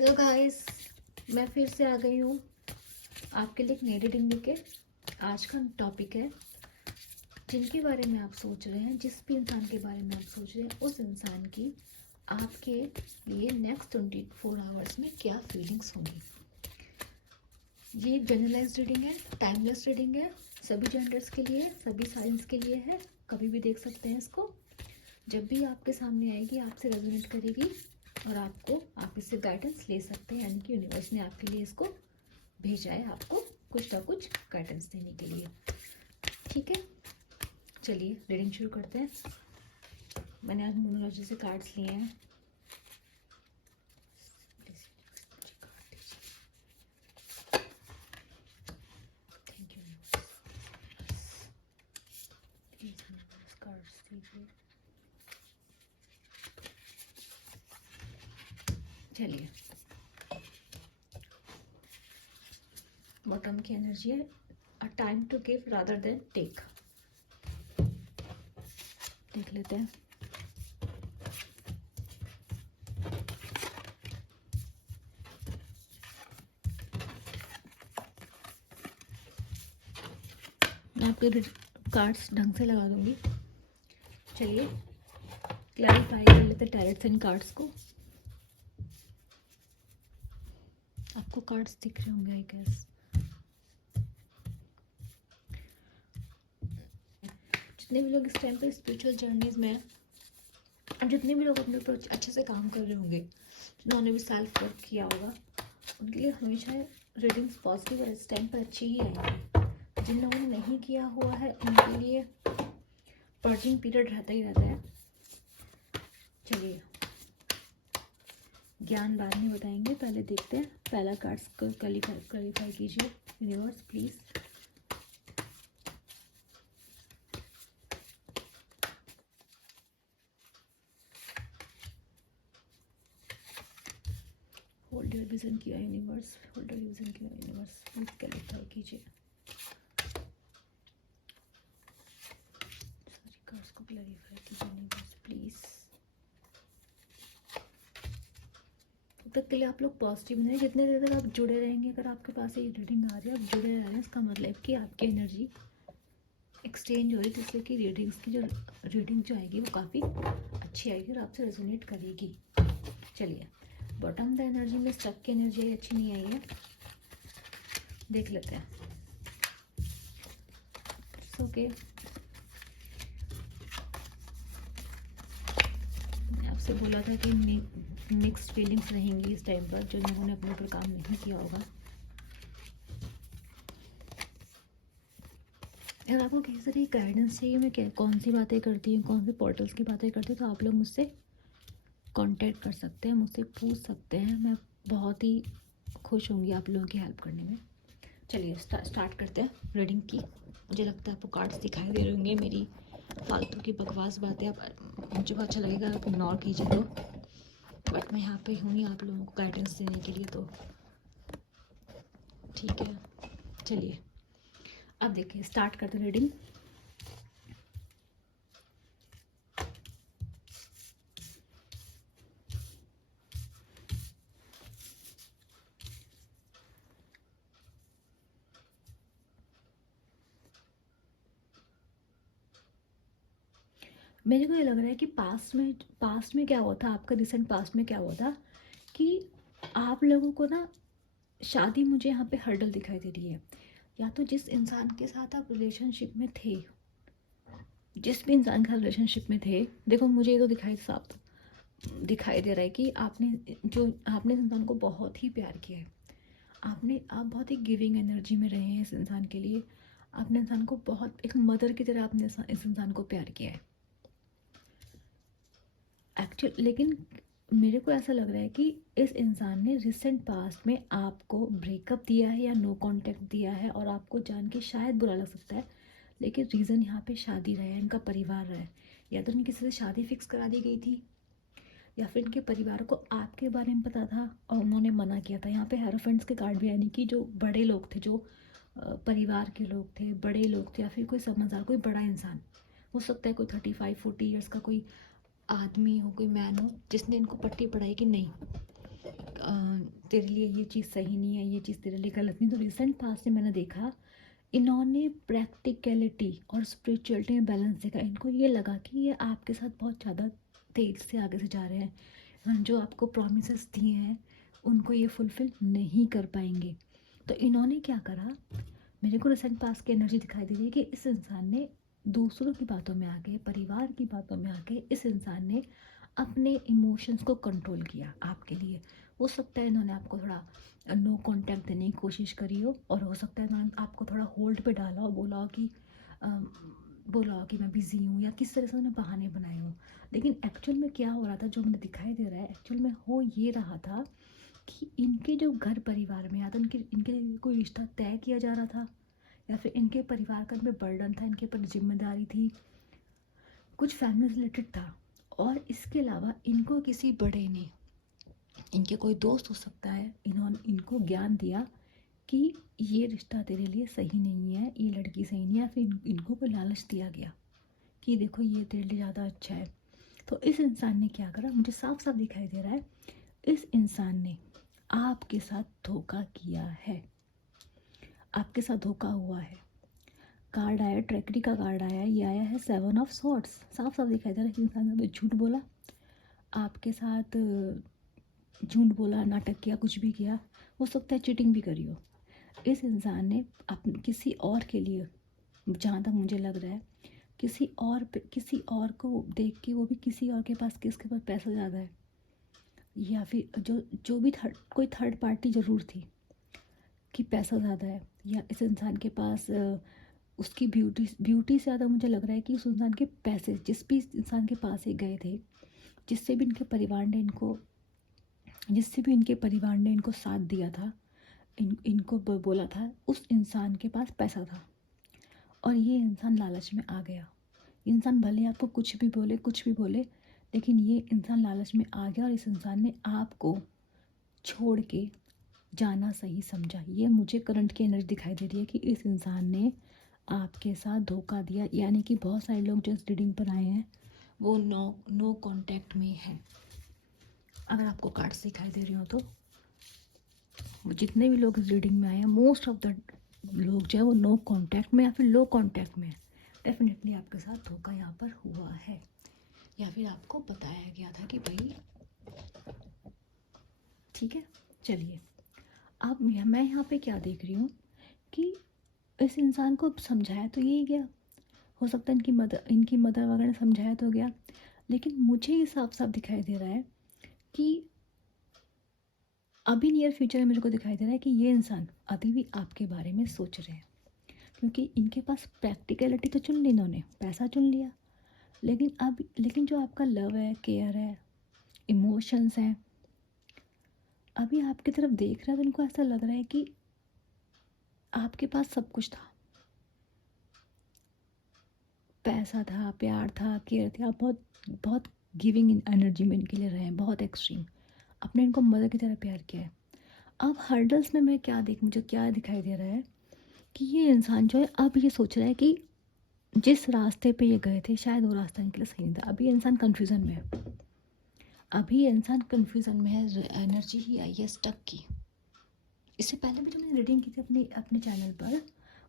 Hello guys, मैं फिर से आ गई हूँ आपके लिए एक नई रीडिंग लेके। आज का टॉपिक है, जिनके बारे में आप सोच रहे हैं, जिस भी इंसान के बारे में आप सोच रहे हैं, उस इंसान की आपके लिए नेक्स्ट 24 आवर्स में क्या फीलिंग्स होंगी। ये जनरलाइज रीडिंग है, टाइमलेस रीडिंग है, सभी जेंडर्स के लिए, सभी साइंस के लिए है। कभी भी देख सकते हैं इसको। जब भी आपके सामने आएगी आपसे रेजोनेट करेगी और आप इससे गाइडेंस ले सकते हैं, यानी कि यूनिवर्स ने आपके लिए इसको भेजा है, आपको कुछ ना कुछ गाइडेंस देने के लिए। ठीक है, चलिए रीडिंग शुरू करते हैं। मैंने आज न्यूमरोलॉजी से कार्ड्स लिए हैं। Thank you. प्लीज कार्ड्स दीजिए। चलिए, बॉटम की एनर्जी है, a time to give rather than take. देख लेते हैं। मैं आपके कार्ड्स ढंग से लगा दूंगी। चलिए क्लैरिफाई कर लेते हैं टैरेट्स एंड कार्ड्स को। आपको कार्ड्स दिख रहे होंगे आई गेस। जितने भी लोग इस टाइम पे स्पिरिचुअल जर्नीज में हैं, और जितने भी लोग अपने ऊपर अच्छे से काम कर रहे होंगे, जिन्होंने भी सेल्फ वर्क किया होगा, उनके लिए हमेशा रीडिंग्स पॉजिटिव और इस टाइम पर अच्छी ही आएगी। जिन लोगों ने नहीं किया हुआ है उनके लिए पर्जिंग पीरियड रहता ही रहता है। चलिए, ज्ञान बाद में बताएंगे, पहले देखते हैं। पहला कार्ड्स को क्लैरिफाई कीजिए universe please. Hold your vision किया यूनिवर्स, होल्ड योर विजन किया यूनिवर्स, प्लीज क्लैरिफाई कीजिए। सारी कार्ड्स को क्लैरिफाई कीजिए यूनिवर्स प्लीज। तब तक के लिए आप लोग पॉजिटिव नहीं, जितने देर तक आप जुड़े रहेंगे, अगर आपके पास ये रीडिंग आ रही है, आप जुड़े रह रहे हैं, इसका मतलब कि आपकी एनर्जी एक्सचेंज हो रही है, जिससे कि रीडिंग्स की जो रीडिंग जो आएगी वो काफ़ी अच्छी आएगी और आपसे रेजोनेट करेगी। चलिए, बॉटम द एनर्जी में स्टक की एनर्जी अच्छी नहीं आई है, देख लेते हैं। ओके, मैंने आपसे बोला था कि मिक्स्ड फीलिंग्स रहेंगी इस टाइम पर, जो लोगों ने अपने ऊपर काम नहीं किया होगा। अगर आपको किसी तरह की गाइडेंस चाहिए, मैं क्या कौन सी बातें करती हूँ, कौन सी पोर्टल्स की बातें करती हूँ, तो आप लोग मुझसे कांटेक्ट कर सकते हैं, मुझसे पूछ सकते हैं। मैं बहुत ही खुश होंगी आप लोगों की हेल्प करने में। चलिए स्टार्ट करते हैं रीडिंग की। मुझे लगता है आपको कार्ड्स दिखाई दे रहे होंगे, मेरी फालतू की बकवास बातें आप मुझे बहुत अच्छा लगेगा आप इग्नोर कीजिए तो, बट मैं यहाँ पे हूँ ही आप लोगों को गाइडेंस देने के लिए, तो ठीक है। चलिए अब देखिए, स्टार्ट करते रीडिंग। मेरे को ये लग रहा है कि पास्ट में क्या हुआ था, आपका रिसेंट पास्ट में क्या हुआ था कि आप लोगों को ना शादी, मुझे यहाँ पे हर्डल दिखाई दे रही है। या तो जिस इंसान के साथ आप रिलेशनशिप में थे, जिस भी इंसान के साथ रिलेशनशिप में थे, देखो मुझे ये तो साफ दिखाई दे रहा है कि आपने इस इंसान को बहुत ही प्यार किया है। आप बहुत ही गिविंग एनर्जी में रहे हैं इस इंसान के लिए। आपने इंसान को बहुत एक मदर की तरह आपने इस इंसान को प्यार किया है एक्चुअली। लेकिन मेरे को ऐसा लग रहा है कि इस इंसान ने रिसेंट पास्ट में आपको ब्रेकअप दिया है या नो कांटेक्ट दिया है, और आपको जान के शायद बुरा लग सकता है, लेकिन रीज़न यहाँ पे शादी रहा है, इनका परिवार रहा है। या तो इनकी किसी से शादी फिक्स करा दी गई थी, या फिर इनके परिवार को आपके बारे में पता था और उन्होंने मना किया था। यहाँ पे हेरोफेंट्स के कार्ड भी, यानी कि जो बड़े लोग थे, जो परिवार के लोग थे, बड़े लोग थे, या फिर कोई समझदार, कोई बड़ा इंसान हो सकता है, कोई 35-40 ईयर्स का कोई आदमी हो, कोई मैन हो, जिसने इनको पट्टी पढ़ाई कि नहीं तेरे लिए ये चीज़ सही नहीं है, ये चीज़ तेरे लिए गलत नहीं। तो रिसेंट पास्ट में मैंने देखा इन्होंने प्रैक्टिकलिटी और स्पिरिचुअलिटी में बैलेंस देखा। इनको ये लगा कि ये आपके साथ बहुत ज़्यादा तेज से आगे से जा रहे हैं, जो आपको प्रॉमिसेस दिए हैं उनको ये फुलफिल नहीं कर पाएंगे। तो इन्होंने क्या करा, मेरे को रिसेंट पास्ट की एनर्जी दिखाई दे रही है कि इस इंसान ने दूसरों की बातों में आके, परिवार की बातों में आके, इस इंसान ने अपने इमोशंस को कंट्रोल किया आपके लिए। हो सकता है इन्होंने आपको थोड़ा नो कांटेक्ट देने की कोशिश करी हो, और हो सकता है इन्होंने आपको थोड़ा होल्ड पे डाला हो, बोला हो कि मैं बिज़ी हूँ, या किस तरह से उन्होंने बहाने बनाए हो। लेकिन एक्चुअल में क्या हो रहा था, जो मुझे दिखाई दे रहा है, एक्चुअल में हो ये रहा था कि इनके जो घर परिवार में आता, इनके इनके लिए कोई रिश्ता तय किया जा रहा था, या फिर इनके परिवार का इन पे बर्डन था, इनके ऊपर जिम्मेदारी थी, कुछ फैमिली रिलेटेड था। और इसके अलावा इनको किसी बड़े ने, इनके कोई दोस्त हो सकता है, इन्होंने इनको ज्ञान दिया कि ये रिश्ता तेरे लिए सही नहीं है, ये लड़की सही नहीं है, फिर इनको कोई लालच दिया गया कि देखो ये तेरे लिए ज़्यादा अच्छा है। तो इस इंसान ने क्या करा, मुझे साफ साफ दिखाई दे रहा है, इस इंसान ने आपके साथ धोखा किया है, आपके साथ धोखा हुआ है। कार्ड आया, ट्रैकरी का कार्ड आया, ये आया है 7 ऑफ सॉर्ड्स। साफ साफ दिखाई दे रहा है कि इंसान ने झूठ बोला, आपके साथ झूठ बोला, नाटक किया, कुछ भी किया, हो सकता है चीटिंग भी करी हो। इस इंसान ने किसी और के लिए, जहाँ तक मुझे लग रहा है, किसी और को देख के, वो भी किसी और के पास, किसके पास पैसा ज़्यादा है, या फिर जो भी कोई थर्ड पार्टी ज़रूर थी कि पैसा ज़्यादा है, या इस इंसान के पास उसकी ब्यूटी से ज़्यादा मुझे लग रहा है कि उस इंसान के पैसे, जिस भी इंसान के पास ये गए थे, जिससे भी इनके परिवार ने इनको साथ दिया था, इनको बोला था, उस इंसान के पास पैसा था, और ये इंसान लालच में आ गया। इंसान भले आपको कुछ भी बोले, लेकिन ये इंसान लालच में आ गया, और इस इंसान ने आपको छोड़ के जाना सही समझा। ये मुझे करंट की एनर्जी दिखाई दे रही है कि इस इंसान ने आपके साथ धोखा दिया, यानी कि बहुत सारे लोग जो इस रीडिंग पर आए हैं वो नो कांटेक्ट में हैं। अगर आपको कार्ड्स दिखाई दे रही हो तो जितने भी लोग इस रीडिंग में आए हैं, मोस्ट ऑफ द लोग जो है वो नो कांटेक्ट में या फिर लो कांटेक्ट में। डेफिनेटली आपके साथ धोखा यहाँ पर हुआ है, या फिर आपको बताया गया था कि भाई ठीक है। चलिए, अब मैं यहाँ पे क्या देख रही हूँ कि इस इंसान को समझाया तो यही गया, हो सकता है इनकी मदर वगैरह ने समझाया तो गया, लेकिन मुझे ये साफ साफ दिखाई दे रहा है कि अभी नियर फ्यूचर में मेरे को दिखाई दे रहा है कि ये इंसान अभी भी आपके बारे में सोच रहे हैं, क्योंकि इनके पास प्रैक्टिकलिटी तो चुन ली इन्होंने, पैसा चुन लिया, लेकिन जो आपका लव है, केयर है, इमोशंस हैं, अभी आपकी तरफ देख रहा है, तो इनको ऐसा लग रहा है कि आपके पास सब कुछ था, पैसा था, प्यार था, केयर थी, आप बहुत बहुत गिविंग एनर्जी में इनके लिए रहे हैं, बहुत एक्सट्रीम, आपने इनको मदर की तरह प्यार किया है। अब हर्डल्स में मुझे क्या दिखाई दे रहा है कि ये इंसान जो है अब ये सोच रहा है कि जिस रास्ते पे ये गए थे शायद वो रास्ता इनके लिए सही नहीं था। अभी इंसान कन्फ्यूज़न में है, एनर्जी ही आई है स्टक की। इससे पहले भी जो मैंने रीडिंग की थी अपने चैनल पर,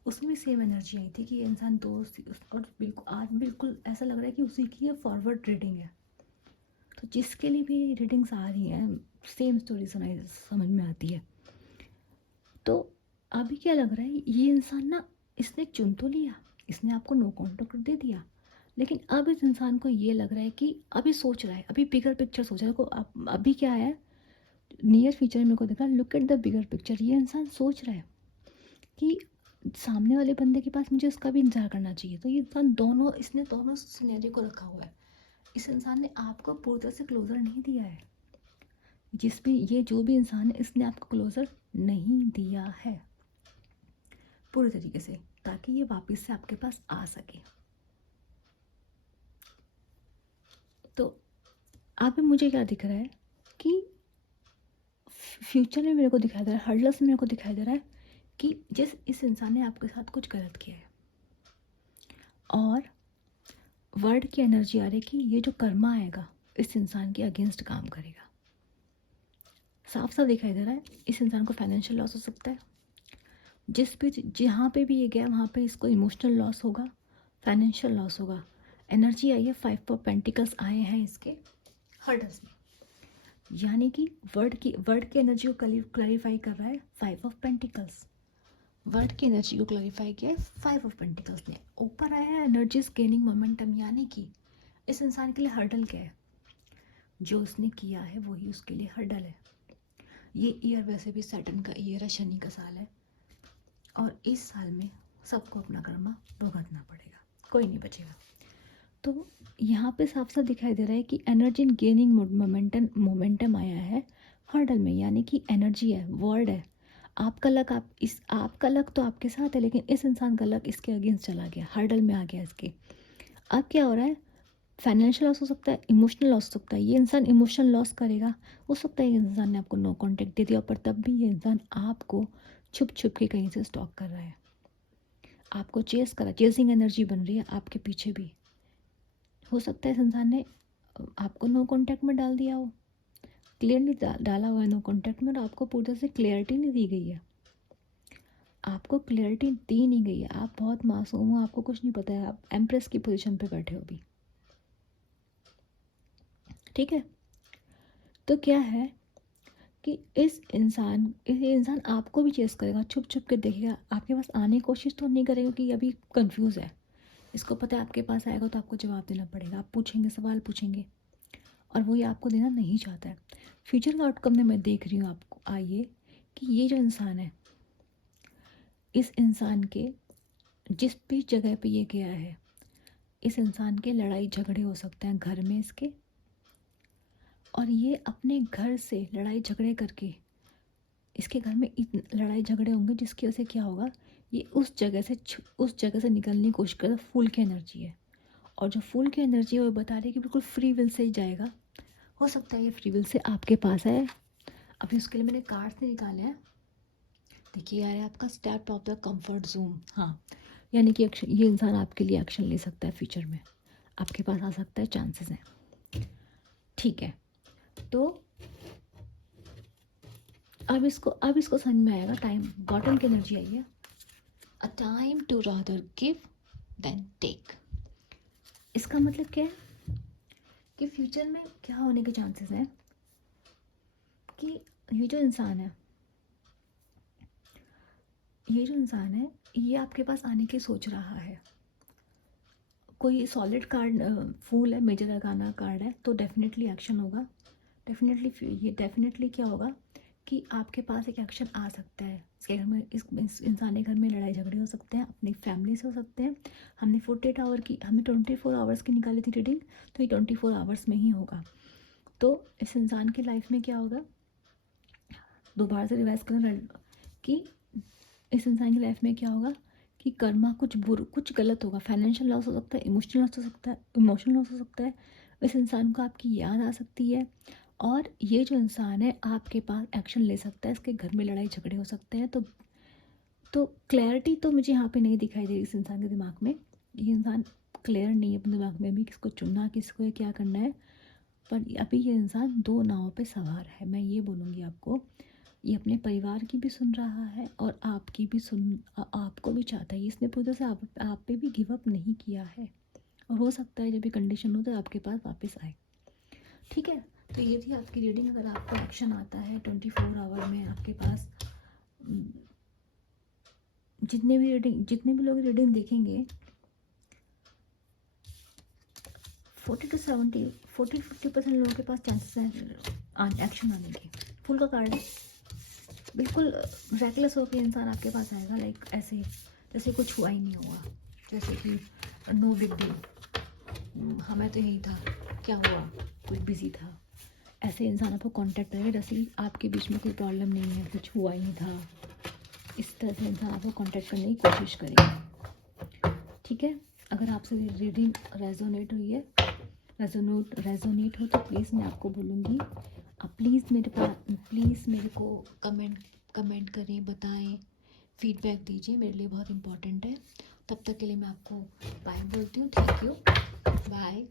उसमें भी सेम एनर्जी आई थी कि ये इंसान दोस्त, और बिल्कुल आज बिल्कुल ऐसा लग रहा है कि उसी की ये फॉरवर्ड रीडिंग है। तो जिसके लिए भी रीडिंग्स आ रही हैं, सेम स्टोरी समझ में आती है। तो अभी क्या लग रहा है, ये इंसान ना, इसने चुन तो लिया, इसने आपको नो कॉन्टेक्ट दे दिया, लेकिन अब इस इंसान को ये लग रहा है कि अभी सोच रहा है, अभी बिगर पिक्चर सोच रहा है। को अभी क्या है, नियर फ्यूचर मेरे को दिखा, look at the bigger picture. ये इंसान सोच रहा है कि सामने वाले बंदे के पास मुझे उसका भी इंतजार करना चाहिए। तो ये इंसान इसने दोनों सिनेरियो को रखा हुआ है। इस इंसान ने आपको पूरी तरह से क्लोजर नहीं दिया है, जो भी इंसान है, इसने आपको क्लोजर नहीं दिया है पूरी तरीके से, ताकि ये वापस से आपके पास आ सके। तो अभी मुझे क्या दिख रहा है कि फ्यूचर में मेरे को दिखाई दे रहा है, हर्डल्स में मेरे को दिखाई दे रहा है कि इस इंसान ने आपके साथ कुछ गलत किया है, और वर्ड की एनर्जी आ रही है कि ये जो कर्मा आएगा इस इंसान के अगेंस्ट काम करेगा। साफ साफ दिखाई दे रहा है इस इंसान को फाइनेंशियल लॉस हो सकता है। जहाँ पे भी ये गया वहाँ पे इसको इमोशनल लॉस होगा, फाइनेंशियल लॉस होगा। एनर्जी आई है 5 ऑफ पेंटिकल्स आए हैं इसके हर्डल्स में, यानी कि वर्ड की एनर्जी को क्लैरिफाई कर रहा है 5 ऑफ पेंटिकल्स। वर्ड की एनर्जी को क्लैरिफाई किया है 5 ऑफ पेंटिकल्स ने। ऊपर आया है एनर्जीज गेनिंग मोमेंटम, यानी कि इस इंसान के लिए हर्डल क्या है, जो उसने किया है वही उसके लिए हर्डल है। ये ईयर वैसे भी सैटर्न का ईयर है, शनि का साल है, और इस साल में सबको अपना कर्मा भुगतना पड़ेगा, कोई नहीं बचेगा। तो यहाँ पे साफ साफ दिखाई दे रहा है कि एनर्जी गेनिंग मोमेंटम आया है हर्डल में, यानी कि एनर्जी है, वर्ड है। आपका लक तो आपके साथ है, लेकिन इस इंसान का लक इसके अगेंस्ट चला गया, हर्डल में आ गया इसके। अब क्या हो रहा है, फाइनेंशियल लॉस हो सकता है, इमोशनल लॉस हो सकता है। ये इंसान इमोशनल लॉस करेगा, हो सकता है ये इंसान ने आपको नो कॉन्टेक्ट दे दिया, पर तब भी ये इंसान आपको छुप छुप के कहीं से स्टॉक कर रहा है, आपको चेस कर रहा है, चेसिंग एनर्जी बन रही है आपके पीछे भी। हो सकता है इस इंसान ने आपको नो कॉन्टैक्ट में डाल दिया हो, क्लियरली डाला हुआ है नो कॉन्टैक्ट में, और आपको पूरी तरह से क्लियरिटी नहीं दी गई है, आपको क्लियरिटी दी नहीं गई है। आप बहुत मासूम हो, आपको कुछ नहीं पता है, आप एम्प्रेस की पोजीशन पे बैठे हो अभी, ठीक है। तो क्या है कि ये इंसान आपको भी चेस करेगा, छुप छुप के देखेगा, आपके पास आने की कोशिश तो नहीं करेगा कि अभी कंफ्यूज है, इसको पता है आपके पास आएगा तो आपको जवाब देना पड़ेगा, आप पूछेंगे, सवाल पूछेंगे, और वो ये आपको देना नहीं चाहता है। फ्यूचर का आउटकम में मैं देख रही हूँ आपको, आइए, कि ये जो इंसान है, इस इंसान के जिस भी जगह पे ये गया है, इस इंसान के लड़ाई झगड़े हो सकते हैं घर में इसके, और ये अपने घर से लड़ाई झगड़े करके, इसके घर में लड़ाई झगड़े होंगे जिसकी वजह से क्या होगा, ये उस जगह से निकलने की कोशिश करेगा। फूल की एनर्जी है, और जो फूल की एनर्जी है वो बता रही है कि बिल्कुल फ्री विल से ही जाएगा। हो सकता है ये फ्री विल से आपके पास आए। अभी उसके लिए मैंने कार्ड्स नहीं निकाले हैं, देखिए यार, आपका step of the comfort zone, हाँ, यानी कि ये इंसान आपके लिए एक्शन ले सकता है, फ्यूचर में आपके पास आ सकता है, चांसेस हैं, ठीक है। तो अब इसको समझ में आएगा, टाइम बॉटम की एनर्जी आई है, a time to rather give than take. इसका मतलब क्या है कि फ्यूचर में क्या होने के चांसेस हैं कि ये जो इंसान है ये आपके पास आने की सोच रहा है। कोई सॉलिड कार्ड फूल है, मेजर अरकाना कार्ड है, तो डेफिनेटली एक्शन होगा, डेफिनेटली क्या होगा कि आपके पास एक एक्शन आ सकता है। इसके घर में इस इंसान के घर में लड़ाई झगड़े हो सकते हैं, अपनी फैमिली से हो सकते हैं। हमने 24 आवर्स की निकाली थी रीडिंग, तो ये 24 आवर्स में ही होगा। तो इस इंसान की लाइफ में क्या होगा, दोबारा से रिवाइज करना कि इस इंसान की लाइफ में क्या होगा कि कर्मा कुछ गलत होगा, फाइनेंशियल लॉस हो सकता है, इमोशनल लॉस हो सकता है, इस इंसान को आपकी याद आ सकती है, और ये जो इंसान है आपके पास एक्शन ले सकता है, इसके घर में लड़ाई झगड़े हो सकते हैं। तो क्लैरिटी तो मुझे यहाँ पे नहीं दिखाई दे रही इस इंसान के दिमाग में, ये इंसान क्लियर नहीं है अपने दिमाग में भी, किसको चुनना, किसको क्या करना है। पर अभी ये इंसान 2 नाव पे सवार है, मैं ये बोलूँगी आपको। ये अपने परिवार की भी सुन रहा है और आपकी भी आपको भी चाहता है। इसने पूरी तरह से आप पे भी गिव अप नहीं किया है, और हो सकता है जब भी कंडीशन हो तो आपके पास वापस आए, ठीक है। तो ये थी आपकी रीडिंग। अगर आपको एक्शन आता है 24 आवर में आपके पास, जितने भी लोग रीडिंग देखेंगे 40-50% लोगों के पास चांसेस हैं एक्शन आने के। फुल का कार्ड है, बिल्कुल रेकलेस होकर इंसान आपके पास आएगा, लाइक ऐसे जैसे कुछ हुआ ही नहीं हुआ, जैसे कि नो बिग डील, हमें तो यही था, क्या हुआ, कुछ बिजी था, ऐसे इंसान आपको कांटेक्ट करेगा जैसे कि आपके बीच में कोई प्रॉब्लम नहीं है, कुछ हुआ ही नहीं था। इस तरह से इंसान आपको कांटेक्ट करने की कोशिश करेगा, ठीक है। अगर आपसे रीडिंग रेजोनेट हुई है, रेजोनेट हो, तो प्लीज़ मैं आपको बोलूँगी, आप प्लीज़ मेरे को कमेंट करें, बताएं, फीडबैक दीजिए, मेरे लिए बहुत इंपॉर्टेंट है। तब तक के लिए मैं आपको बाय बोलती हूँ, थैंक यू, बाय।